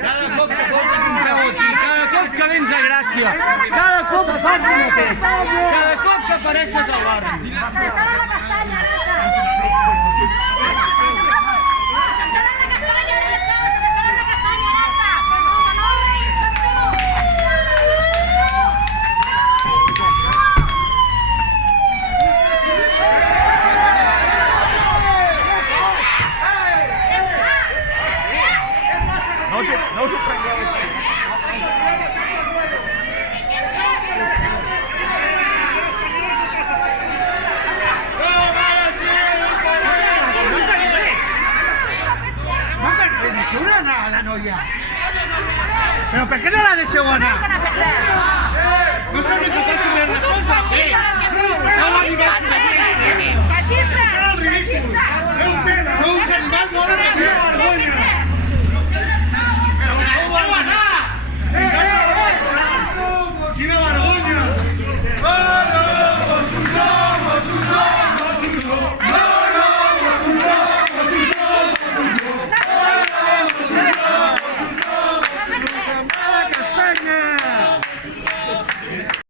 Cada cop que portes un peu aquí, cada cop que vens a Gràcia, cada cop que fas el mateix, cada cop que apareixes al barri. Està a la castanya, Arassa! No us ho prengueu així. Deixeu anar a la noia. Però per què no la deixeu anar? No s'ha de tocar sobre la contra.